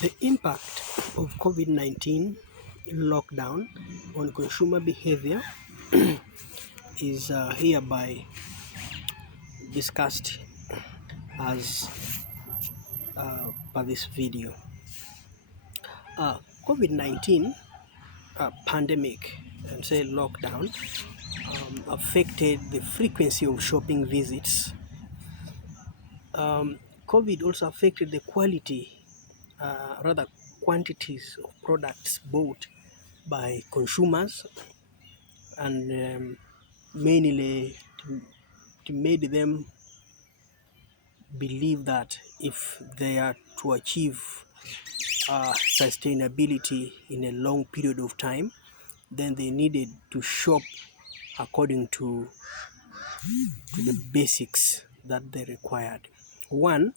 The impact of COVID-19 lockdown on consumer behavior is hereby discussed as per this video. COVID-19 pandemic and say lockdown affected the frequency of shopping visits. COVID also affected the quality, rather quantities of products bought by consumers, and mainly to made them believe that if they are to achieve sustainability in a long period of time, then they needed to shop according to the basics that they required. One,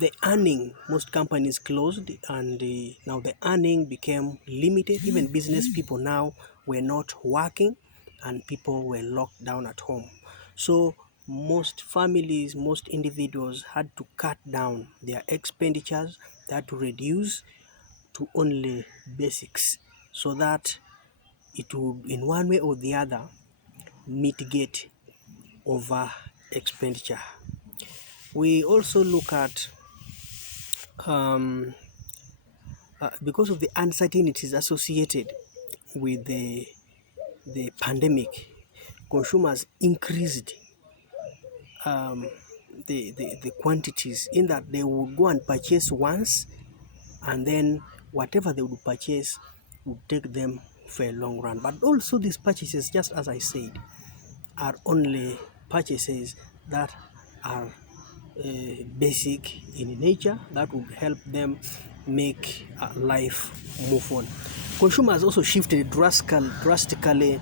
the earning, most companies closed, and now the earning became limited. Even business people now were not working, and people were locked down at home. So most families, most individuals had to cut down their expenditures, they had to reduce to only basics, so that it would, in one way or the other, mitigate over expenditure. We also look at because of the uncertainties associated with the pandemic, consumers increased the quantities, in that they would go and purchase once, and then whatever they would purchase would take them for a long run. But also these purchases, just as I said, are only purchases that are basic in nature, that would help them make life move on. Consumers also shifted drastically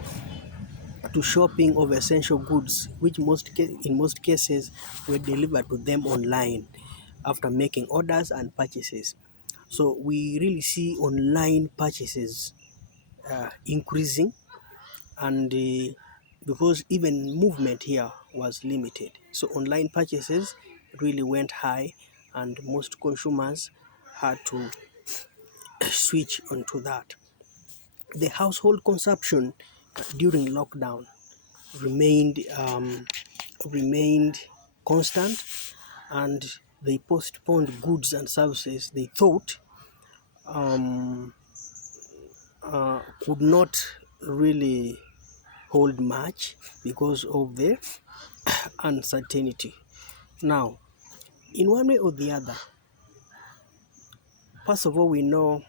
to shopping of essential goods, which in most cases were delivered to them online after making orders and purchases. So we really see online purchases increasing, and because even movement here was limited, so online purchases really went high, and most consumers had to switch onto that. The household consumption during lockdown remained constant, and they postponed goods and services they thought could not really hold much because of the uncertainty. Now, in one way or the other, first of all, we know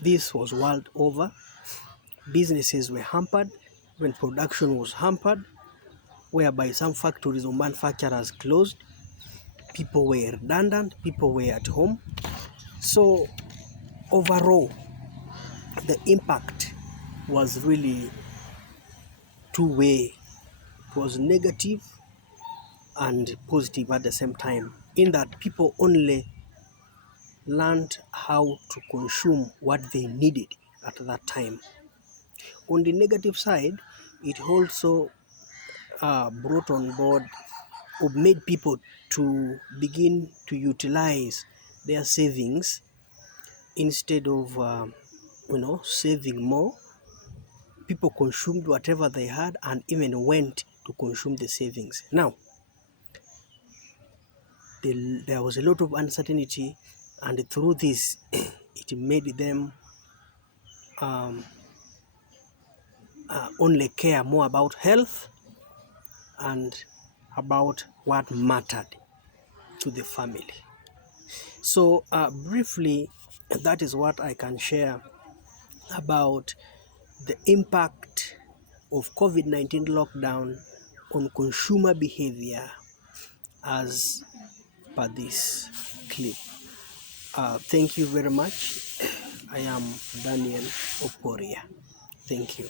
this was world over. Businesses were hampered, when production was hampered, whereby some factories or manufacturers closed, people were redundant, people were at home. So overall, the impact was really two-way. It was negative and positive at the same time, in that people only learned how to consume what they needed at that time. On the negative side, it also brought on board or made people to begin to utilize their savings instead of saving more. People consumed whatever they had and even went to consume the savings. Now, there was a lot of uncertainty, and through this it made them only care more about health and about what mattered to the family. So briefly, that is what I can share about the impact of COVID-19 lockdown on consumer behavior as per this clip. Thank you very much. I am Daniel Oporia. Thank you.